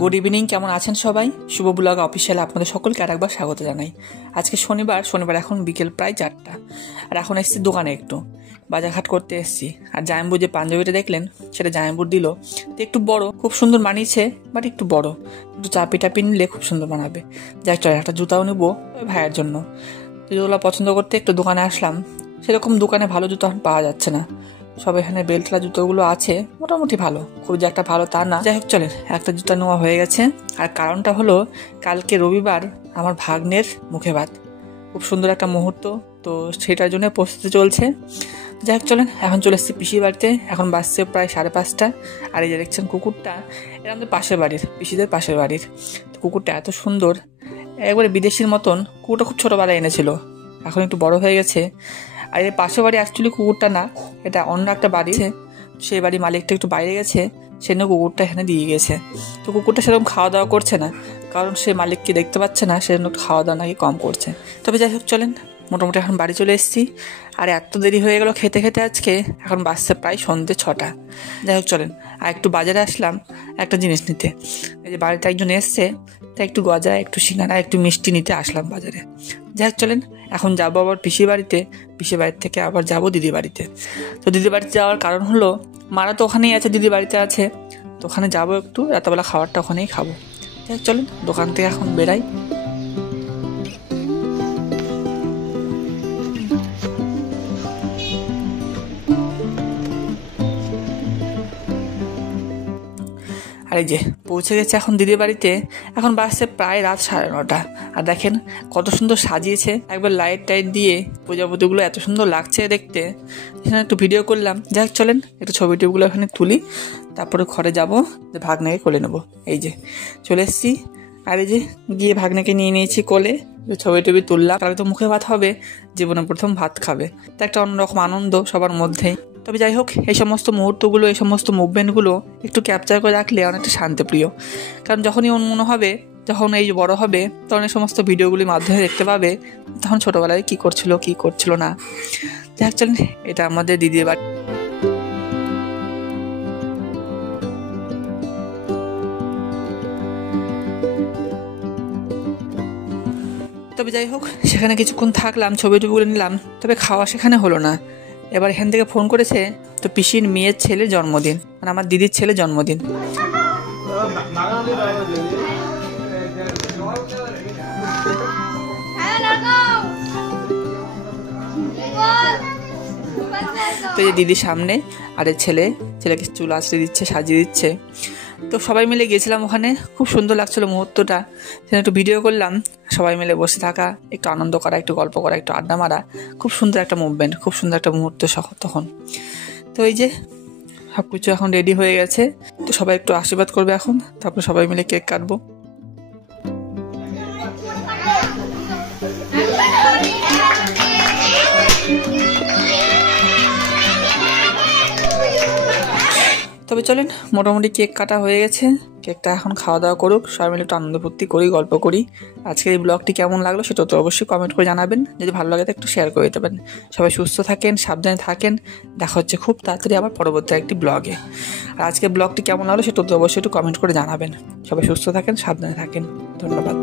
Good evening, কেমন আছেন সবাই? শুভ ব্লগ অফিসিয়ালে আপনাদের সকলকে আরেকবার স্বাগত জানাই। আজকে শনিবার এখন বিকেল প্রায় 4টা। আর এখন এসেছি দোকানে, একটু বাজারঘাট করতে এসেছি। আর জামাইবু যে পাঞ্জাবিটা দেখলেন সেটা জামাইবুর দিল, তো একটু বড়, খুব সুন্দর মানিয়েছে, বাট একটু বড়, একটু চাপি টাপি নিলে খুব সুন্দর বানাবে। যাই চল, একটা জুতাও নেবো ভাইয়ের জন্য। তো জুতোগুলো পছন্দ করতে একটু দোকানে আসলাম। সেরকম দোকানে ভালো জুতো এখন পাওয়া যাচ্ছে না, সব এখানে বেল্টলা জুতোগুলো আছে, মোটামুটি ভালো, খুব যে একটা ভালো তা না। যাই হোক চলেন, একটা জুতা নেওয়া হয়ে গেছে। আর কারণটা হলো কালকে রবিবার আমার ভাগ্নের মুখে ভাত, খুব সুন্দর একটা মুহূর্ত, তো সেটার জন্য প্রস্তুতি চলছে। যাই হোক চলেন, এখন চলে এসেছি পিসির বাড়িতে। এখন বাজছে প্রায় 5:30। আর এই যে দেখছেন কুকুরটা, এটা আমাদের পাশের বাড়ির, পিসিদের পাশের বাড়ির। তো কুকুরটা এত সুন্দর, একবারে বিদেশির মতন। কুকুরটা খুব ছোটোবেলায় এনেছিল, এখন একটু বড় হয়ে গেছে। আর এর পাশের বাড়ি অ্যাকচুয়ালি কুকুরটা না, এটা অন্য একটা বাড়ি, সেই বাড়ির মালিকটা একটু বাইরে গেছে, সেজন্য কুকুরটা এখানে দিয়ে গেছে। তো কুকুরটা সেরকম খাওয়া দাওয়া করছে না, কারণ সে মালিককে দেখতে পাচ্ছে না, সেজন্য খাওয়া দাওয়া নাকি কম করছে। তবে যাই হোক চলেন, মোটামুটি এখন বাড়ি চলে এসেছি। আর এত দেরি হয়ে গেল খেতে খেতে আজকে, এখন বাজছে প্রায় সন্ধ্যে 6টা। যাই হোক চলেন, আর একটু বাজারে আসলাম একটা জিনিস নিতে। এই যে বাড়িতে একজন এসছে, তাই একটু গজা, একটু সিঙ্গারা, একটু মিষ্টি নিতে আসলাম বাজারে। যাই হোক চলেন, এখন যাবো আবার পিসির বাড়িতে। পিসির বাড়ির থেকে আবার যাবো দিদির বাড়িতে। তো দিদির বাড়িতে যাওয়ার কারণ হলো মারা তো ওখানেই আছে, দিদির বাড়িতে আছে, তো ওখানে যাবো, একটু রাতেবেলা খাবারটা ওখানেই খাবো। যাই হোক চলেন, দোকান থেকে এখন বেরাই। আর এই যে পৌঁছে গেছে এখন দিদির বাড়িতে। এখন বাজছে প্রায় রাত 9:30। আর দেখেন কত সুন্দর সাজিয়েছে, একবার লাইট টাইট দিয়ে প্রজাপতিগুলো এত সুন্দর লাগছে দেখতে। এখানে একটু ভিডিও করলাম। যাই হোক চলেন, একটু ছবি টবিগুলো এখানে তুলি, তারপরে ঘরে যাবো, যে ভাগ্নেকে কোলে নেবো। এই যে চলে এসেছি। আর এই যে গিয়ে ভাগ্নেকে নিয়ে নিয়েছি কোলে, ছবি টবি তুললাম। তাহলে তো মুখে ভাত হবে, জীবনে প্রথম ভাত খাবে, তা একটা অন্যরকম আনন্দ সবার মধ্যেই। তবে যাই হোক, এই সমস্ত মুহূর্তগুলো, এই সমস্ত মুভমেন্টগুলো একটু ক্যাপচার করে রাখলে অনেকটা শান্তিপ্রিয়। কারণ যখনই মনে হবে, যখন এই বড় হবে, তখন এই সমস্ত ভিডিওগুলির মাধ্যমে দেখতে পাবে তখন ছোটোবেলায় কী করছিল না। যাই হোক চলেন, এটা আমাদের দিদির বাড়ি। তবে যাই হোক, সেখানে কিছুক্ষণ থাকলাম, ছবি টবিগুলো নিলাম, তবে খাওয়া সেখানে হলো না। এবার এখান থেকে ফোন করেছে, তো পিসির মেয়ের ছেলের জন্মদিন, মানে আমার দিদির ছেলের জন্মদিন। তো এই দিদির সামনে, আর ছেলেকে চুল আঁচড়ে দিচ্ছে, সাজিয়ে দিচ্ছে। তো সবাই মিলে গিয়েছিলাম ওখানে, খুব সুন্দর লাগছিল মুহূর্তটা। সেখানে একটু ভিডিও করলাম, সবাই মিলে বসে থাকা, একটু আনন্দ করা, একটু গল্প করা, একটু আড্ডা মারা, খুব সুন্দর একটা মুভমেন্ট, খুব সুন্দর একটা মুহূর্ত তখন। তো এই যে সব কিছু এখন রেডি হয়ে গেছে, তো সবাই একটু আশীর্বাদ করবে এখন, তারপর সবাই মিলে কেক কাটবো। তবে চলেন, মোটামুটি কেক কাটা হয়ে গেছে, কেকটা এখন খাওয়া দাওয়া করুক, সবাই মিলে একটু আনন্দ ফুর্তি করি, গল্প করি। আজকের এই ব্লগটি কেমন লাগলো সেটা তো অবশ্যই কমেন্ট করে জানাবেন, যদি ভালো লাগে তো একটু শেয়ার করে দিতে পারেন। সবাই সুস্থ থাকেন, সাবধানে থাকেন, দেখা হচ্ছে খুব তাড়াতাড়ি আবার পরবর্তী একটি ব্লগে। আর আজকের ব্লগটি কেমন লাগলো সেটা তো অবশ্যই একটু কমেন্ট করে জানাবেন। সবাই সুস্থ থাকেন, সাবধানে থাকেন, ধন্যবাদ।